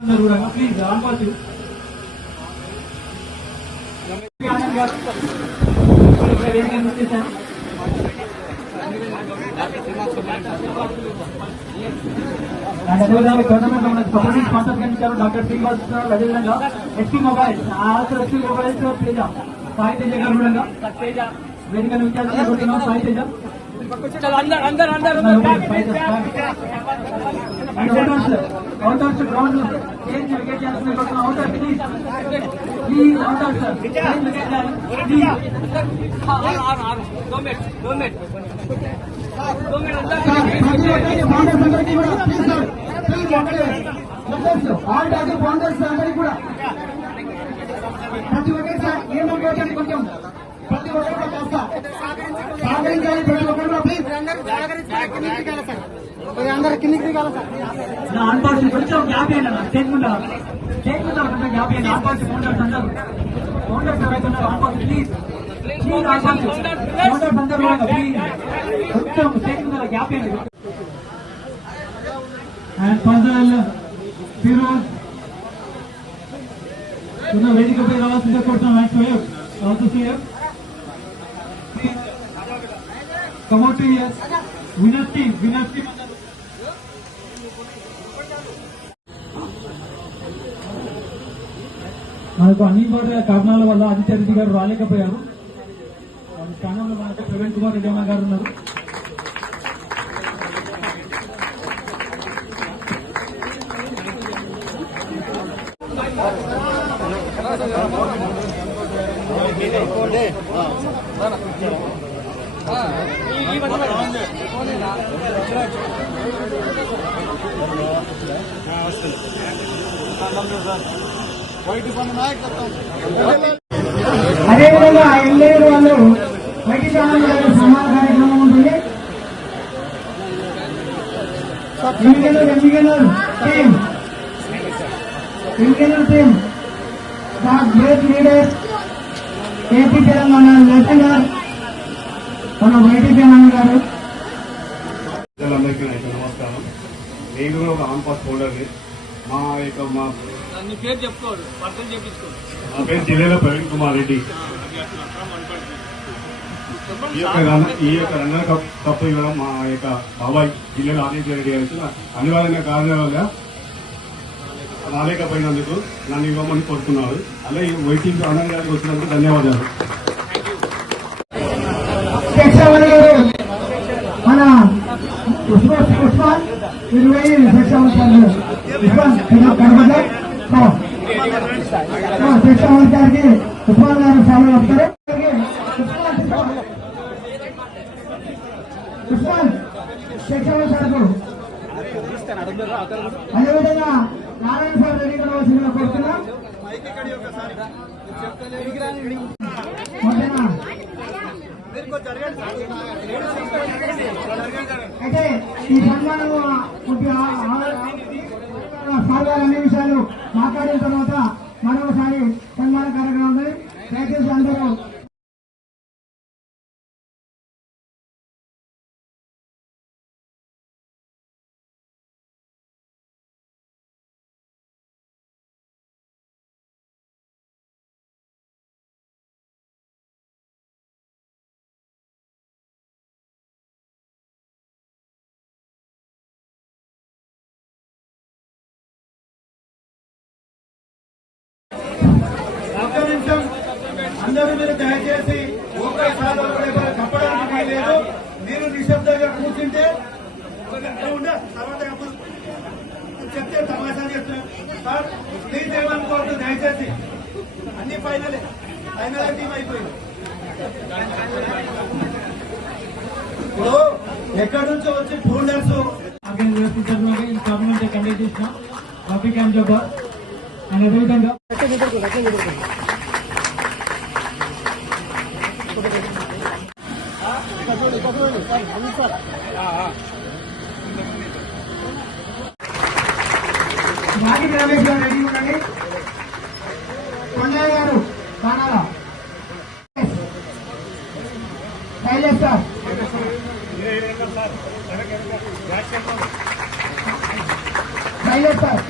Please ఆన్పాటు doctor Srinivas అదేవిధంగా SP mobiles SP mobiles Teja Sai Teja గారు కూడా వేదిక విద్యార్థులు సాయి తేజ గ్రౌండ్ వికెట్ చేయాల్సిన అవుతారు ప్లీజ్ అవుతారు సార్ ఆల్ డాక్టర్ బాండర్స్ అందరికీ కూడా ప్రతి ఒక్కరి సార్ ఏమనుకోవడానికి కొంచెం ప్రతి ఒక్కరు కాస్త సహకరించాలి. ప్రతి ఒక్కరు అందరు కిందికి కావాలి సార్. ఆన్పాల్సి కొంచెం గ్యాప్ అయినా స్టేట్ ముందు కొంచెం గ్యాప్ అయినా ఆన్పాల్సి ఫౌండర్స్ అందరూ ఫౌండర్స్ ఎవరైతున్నారు ఆన్పాల్సి ప్లీజ్ ఫౌండర్స్ అందరూ ప్లీజ్ కొంచెం స్టేట్ ముందు గ్యాప్ అయినా. అండ్ ఫజల్ ఫిరోజ్ వేదికపై రావాల్సిందే కోరుతున్నాం. Come out here. Winners team. మనకు అనివార్య కారణాల వల్ల ఆదిత్య రెడ్డి గారు రాలేకపోయారు. వారి స్థానంలో మనకు ప్రవీణ్ కుమార్ రెడ్డి అన్న గారు ఉన్నారు. అదేవిధంగా ఎల్ఏడు వాళ్ళు వైద్య సమాన కార్యక్రమం ఉంటుంది. Team great leaders AP Telangana lieutenant మన వైటీపీ గారు. అందరికీ నమస్కారం. నేను కూడా ఒక ఆన్పాస్ హోల్డర్ని. మా పేరు చెప్పుకోడు నా పేరు జిల్లాలో ప్రవీణ్ కుమార్ రెడ్డి. ఈ యొక్క రన్నర్ కప్ ఇవ్వడం మా యొక్క బాబాయ్ జిల్లాలో ఆదిత్య రెడ్డి గారికి అనివార్యమైన కారణాల వల్ల రాలేకపోయినందుకు నన్ను ఇవ్వమని కోరుతున్నారు. అలాగే వైటీపీ ఆనంద్ గారికి వచ్చినందుకు ధన్యవాదాలు. మన ఉస్మాన్ 20 శిక్షణ గారికి ఉస్మాన్ గారు సేవలు వస్తారు. ఉస్మాన్ శిక్షణ సార్కు అదేవిధంగా నారాయణ సార్ రెడీ కావాల్సిందిగా కోరుతున్నాం. అయితే ఈ సన్మానము సార్ అన్ని విషయాలు మాట్లాడిన తర్వాత మరొకసారి సన్మాన కార్యక్రమం ఉంది. దయచేసి అందరూ అందరూ మీరు దయచేసి తప్పడానికి లేదు. మీరు నిశ్శబ్దంగా కూర్చుంటే తర్వాత చెప్తే తమాషా చేస్తున్నారు సార్. ప్లీజ్ ఏమనుకోవద్దు దయచేసి. అన్ని ఫైనల్ టీం అయిపోయింది. ఇప్పుడు ఎక్కడి నుంచో వచ్చి ఫోల్డర్స్ గవర్నమెంట్ కండక్ట్ చేసిన కాపీ క్యాంప్ జాబ్ అండ్ అదేవిధంగా నాగిరి రమేష్ గారు రెడీ ఉండండి. కొండయ్య గారు కానాల శైలేష్ సార్ శైలేష్ సార్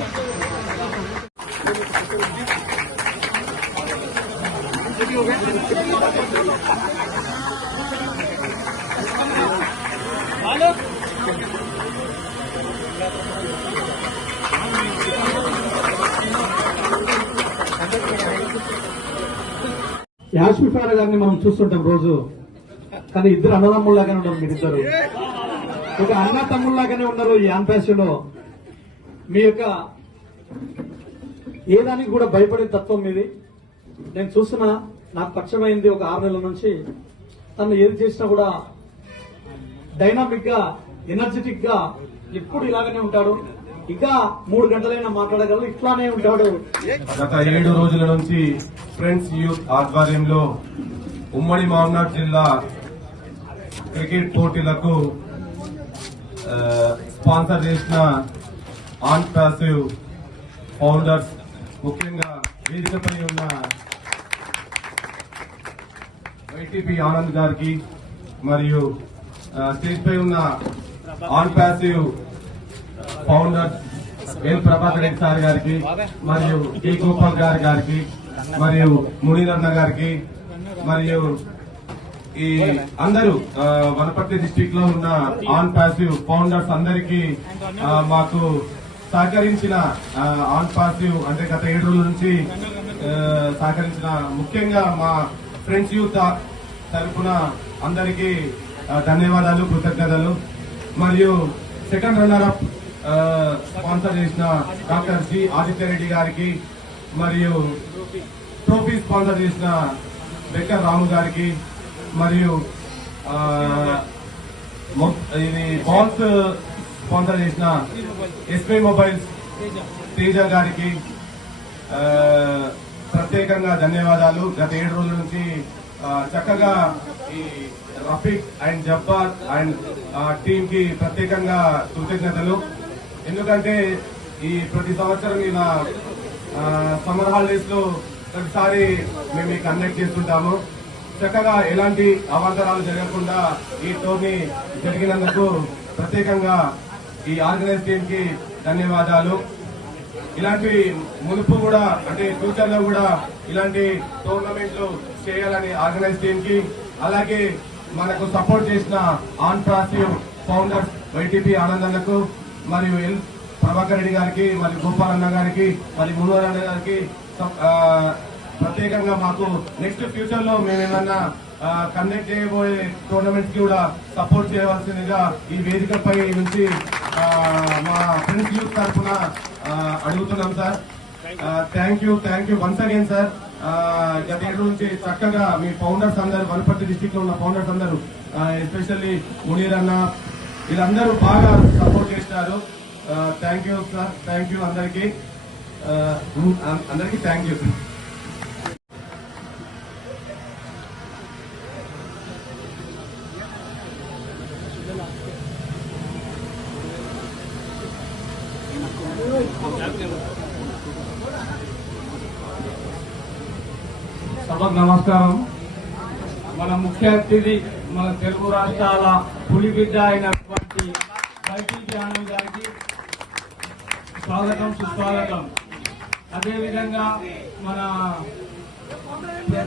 యాష్మిఫారా గారిని మనం చూస్తుంటాం రోజు, కానీ ఇద్దరు అన్నదమ్ముల్లాగానే ఉన్నారు. మీరిద్దరు ఒక అన్న తమ్ముళ్లాగానే ఉన్నారు. ఈ ఆంపాస్లో మీ యొక్క ఏ దానికి కూడా భయపడే తత్వం మీది. నేను చూస్తున్నా, నాకు పక్షమైంది ఒక 6 నెలల నుంచి. తను ఏది చేసినా కూడా డైనామిక్ గా, ఎనర్జెటిక్ గా ఎప్పుడు ఇలాగనే ఉంటాడు. ఇంకా 3 గంటలైనా మాట్లాడగలరు, ఇట్లానే ఉంటాడు. గత 7 రోజుల నుంచి ఫ్రెండ్స్ యూత్ ఆధ్వర్యంలో ఉమ్మడి మహబూబ్నగర్ జిల్లా క్రికెట్ పోటీలకు స్పాన్సర్ చేసిన ఆన్ పాసివ్ ఫౌండర్స్, ముఖ్యంగా వేదికపై ఉన్న వైటీపీ ఆనంద్ గారికి మరియు స్టేజ్ పై ఉన్న on passive founder L Prabhakar Reddy sir గారికి మరియు కే గోపాల్ గారికి మరియు మునీరన్న గారికి మరియు ఈ అందరూ వనపర్తి డిస్టిక్ లో ఉన్న ఆన్ పాసివ్ ఫౌండర్స్ అందరికీ మాకు సహకరించిన ఆన్ పాసివ్ అంటే గత 7 రోజుల నుంచి సహకరించిన ముఖ్యంగా మా ఫ్రెండ్స్ యూత్ తరఫున అందరికీ ధన్యవాదాలు, కృతజ్ఞతలు. మరియు సెకండ్ రన్నర్ అప్ స్పాన్సర్ చేసిన డాక్టర్ సి ఆదిత్యరెడ్డి గారికి మరియు ట్రోఫీ స్పాన్సర్ చేసిన బెక్కర్ రాము గారికి మరియు ఇది బాల్స్ స్పాన్సర్ చేసిన ఎస్బీఐ మొబైల్స్ తేజ గారికి ప్రత్యేకంగా ధన్యవాదాలు. గత 7 రోజుల నుంచి చక్కగా ఈ Rafiq and Jabbar and team కి ప్రత్యేకంగా కృతజ్ఞతలు. ఎందుకంటే ఈ ప్రతి సంవత్సరం ఇలా సమ్మర్ హాలిడేస్ లో ప్రతిసారి మేము కండక్ట్ చేస్తుంటాము. చక్కగా ఎలాంటి అవాంతరాలు జరగకుండా ఈ టోర్నీ జరిగినందుకు ప్రత్యేకంగా ఈ ఆర్గనైజ్ టీమ్ కి ధన్యవాదాలు. ఇలాంటి మునుపు కూడా అంటే ఫ్యూచర్ లో కూడా ఇలాంటి టోర్నమెంట్లు చేయాలని ఆర్గనైజ్ టీమ్ కి, అలాగే మనకు సపోర్ట్ చేసిన ఆన్ పాసివ్ ఫౌండర్స్ వైటీపీ ఆనందన్నకు మరియు ఎల్ ప్రభాకర్ రెడ్డి గారికి మరియు గోపాల్ అన్న గారికి మరియు మునూర్ అన్న గారికి ప్రత్యేకంగా మాకు నెక్స్ట్ ఫ్యూచర్ లో మేమేమన్నా కండక్ట్ చేయబోయే టోర్నమెంట్స్ కి కూడా సపోర్ట్ చేయవలసిందిగా ఈ వేదికపై నుంచి మా ఫ్రెండ్స్ యూత్ తరఫున అడుగుతున్నాం sir. Thank you once again sir. గత 7 నుంచి చక్కగా మీ ఫౌండర్స్ అందరూ, వనపర్తి డిస్టిక్ లో ఉన్న ఫౌండర్స్ అందరూ, ఎస్పెషల్లీ మునీర్ అన్న, వీళ్ళందరూ బాగా సపోర్ట్ చేసినారు. Thank you sir, thank you అందరికీ థ్యాంక్ యూ. సభకు నమస్కారం. మన ముఖ్య అతిథి మన తెలుగు రాష్ట్రాల పులిబిడ్డ అయినటువంటి వైటీపీ ఆనంద్ గారికి స్వాగతం, సుస్వాగతం. అదేవిధంగా మన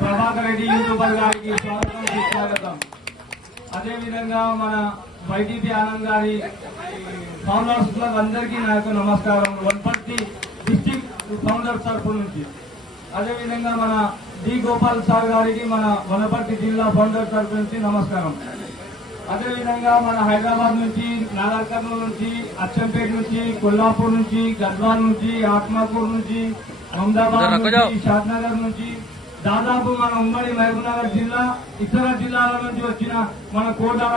ప్రభాకర్ రెడ్డి యూట్యూబర్ గారికి స్వాగతం, సుస్వాగతం. అదేవిధంగా మన వైటీపీ ఆనంద్ గారి ఫౌండర్స్ అందరికీ నా యొక్క నమస్కారం, వనపర్తి డిస్టిక్ ఫౌండర్స్ తరఫు నుంచి. అదేవిధంగా మన డి గోపాల్ సార్ గారికి మన వనపర్తి జిల్లా ఫౌండర్ తరఫు నుంచి నమస్కారం. అదేవిధంగా మన హైదరాబాద్ నుంచి, నాగర్ కర్నూలు నుంచి, అచ్చంపేట నుంచి, కొల్లాపూర్ నుంచి, గద్వాల్ నుంచి, ఆత్మాపూర్ నుంచి, అహ్మదాబాద్ నుంచి, షాద్నగర్ నుంచి, దాదాపు మన ఉమ్మడి మహబూబ్నగర్ జిల్లా ఇతర జిల్లాల నుంచి వచ్చిన మన కోదాడ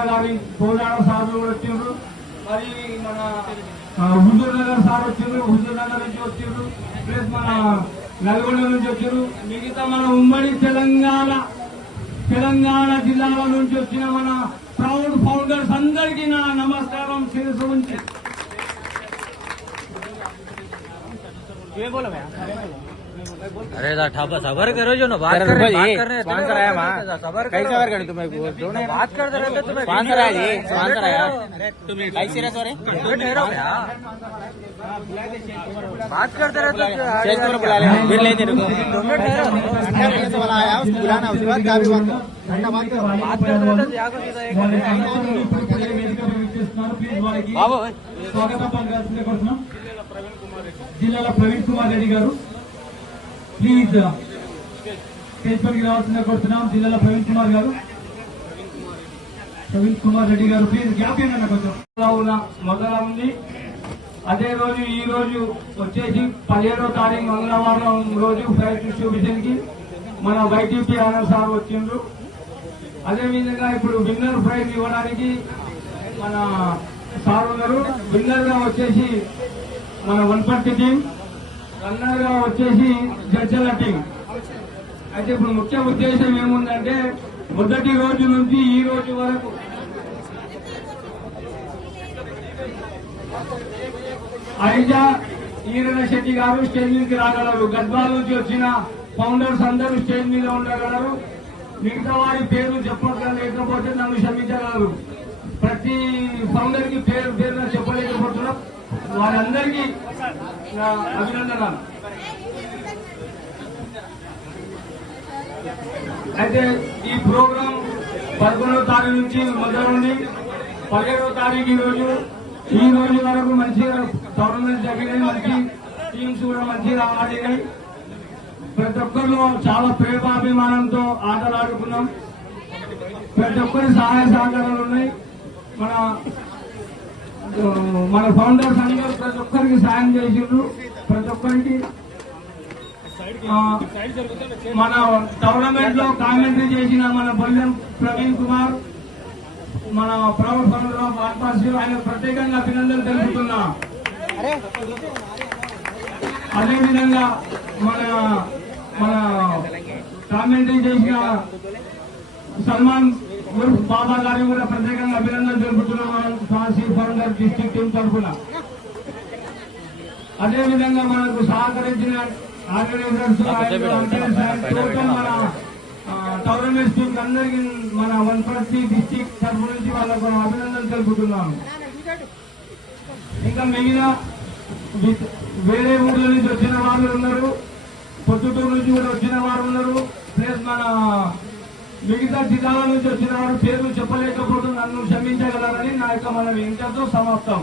సార్లు కూడా వచ్చిండ్రు. మరి మన హుజూర్ నగర్ సార్ వచ్చిండ్రు, హుజూర్ నగర్ నుంచి వచ్చిండ్రు, ప్లస్ మన నల్గొండ నుంచి వచ్చారు. మిగతా మన ఉమ్మడి తెలంగాణ జిల్లాల నుంచి వచ్చిన మన ప్రౌడ్ ఫౌండర్స్ అందరికీ నా నమస్కారం శిరస్సు నుంచి. अरे ठापा सबर करो जो ना बात कर रहे हैं स्पॉन्सर आया वहाँ सबर कैसे करो सबर करूँ तुम्हें दोनों बात करते रहते तुम्हें स्पॉन्सर आया जी स्पॉन्सर आया लाइक सीरियस हो रहे ठहरो यार बात करते रहते स्टेज पर बुला ले फिर ले दे रुको 2 मिनट ठहरो से वाला आया उसको बुलाना उसके बाद क्या भी बात करो बात करते रहते जाकर सीधा एक बाबू స్వాగతం పలకాల్సిందిగా కోరుతున్నాం. జిల్లాల ప్రవీణ్ కుమార్ రెడ్డి గారు ప్లీజ్ స్టేజ్ పైకి రావాల్సిందిగా కోరుతున్నాం. జిల్లాల ప్రవీణ్ కుమార్ రెడ్డి గారు ప్లీజ్ గ్యాప్ ఏంటన్నా కొంచెం మొదలా ఉంది. అదే రోజు ఈ రోజు వచ్చేసి 17వ తారీఖు మంగళవారం రోజు ఫ్లైట్ డిస్ట్రిబ్యూషన్ కి మన వైటీపీ ఆనంద్ సార్ వచ్చిండ్రు. అదేవిధంగా ఇప్పుడు విన్నర్ ప్రైజ్ ఇవ్వడానికి మన సార్ ఉన్నారు. విన్నర్ గా వచ్చేసి మన వన్పర్తి టీం, రన్నర్ గా వచ్చేసి జడ్జల టీం. అయితే ఇప్పుడు ముఖ్య ఉద్దేశం ఏముందంటే మొదటి రోజు నుంచి ఈ రోజు వరకు ఐజా ఈరణ శెట్టి గారు స్టేజ్ మీదకి రాగలరు. గద్వాల నుంచి వచ్చిన ఫౌండర్స్ అందరూ స్టేజ్ మీద ఉండగలరు. మిగతా వారి పేరు చెప్పలేకపోతే నన్ను క్షమించగలరు. ప్రతి ఫౌండర్ కి పేరు చెప్పలేకపోతున్నాం. వారందరికీ నా అభినందనలు. అయితే ఈ ప్రోగ్రాం 11వ తారీఖు నుంచి మొదలుంది. 17వ తారీఖు ఈ రోజు వరకు మంచిగా టోర్నమెంట్ జరిగినాయి. మంచి టీమ్స్ కూడా మంచిగా ఆడినాయి. ప్రతి ఒక్కరిలో చాలా ప్రేమాభిమానంతో ఆటలు ఆడుకున్నాం. ప్రతి ఒక్కరి సహాయ సహకారాలు ఉన్నాయి. మన ఫౌండర్స్ అందరూ ప్రతి ఒక్కరికి సాయం చేసిండ్రు. ప్రతి ఒక్కరికి మన టోర్నమెంట్ లో కామెంటరీ చేసిన మన బొల్లెం ప్రవీణ్ కుమార్, మన ప్రౌడ్ ఫౌండర్ ఆఫ్ ఆల్పాస్, ఆయన ప్రత్యేకంగా అభినందనలు తెలుపుతున్నా. అదేవిధంగా మన కామెంటరీ చేసిన సల్మాన్ ఉర్ఫ్ బాబా గారికి కూడా ప్రత్యేకంగా అభినందనలు తెలుపుతున్నాం ఫాన్సీ ఫౌండర్ డిస్ట్రిక్ట్ టీం తరఫున. అదేవిధంగా మనకు సహకరించిన ఆర్గనైజర్స్ టోటల్ మన టోర్నమెంట్ టీం అందరికీ మన వన్పర్తి డిస్ట్రిక్ట్ తరఫు నుంచి వాళ్ళకు అభినందనలు తెలుపుతున్నాము. ఇంకా మిగిలిన వేరే ఊర్ల నుంచి వచ్చిన వాళ్ళు ఉన్నారు, పొద్దుటూరు నుంచి కూడా వచ్చిన వారు ఉన్నారు, ప్లస్ మన మిగతా జిల్లాల నుంచి వచ్చిన వారు పేర్లు చెప్పలేకపోతే నన్ను క్షమించగలరని నా యొక్క మనం ఇంతతో సమాప్తం.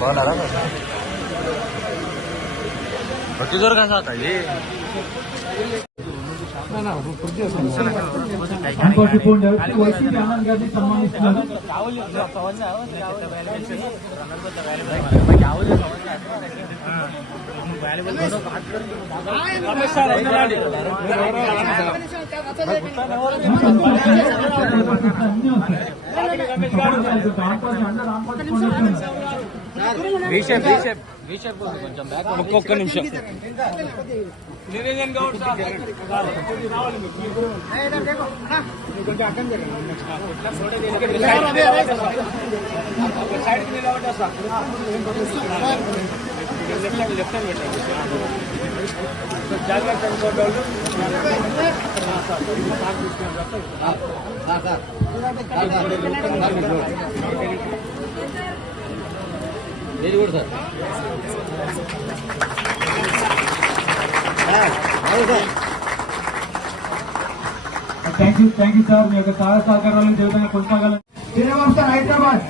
బాగున్నారా? భక్తి దొరక సార్ ఇది వైసీపీ ఆనంద్ గారిని సన్మానిస్తున్నారు. ఒక్కొక్క నిమిషం నిరంజన్ గౌడ్ సార్ జాగ్రత్త very good sir. Thank you sir. మీ యొక్క సహాయ సహకారాలను జీవితంగా కొనసాగాలని. శ్రీరామ్ సార్, హైదరాబాద్.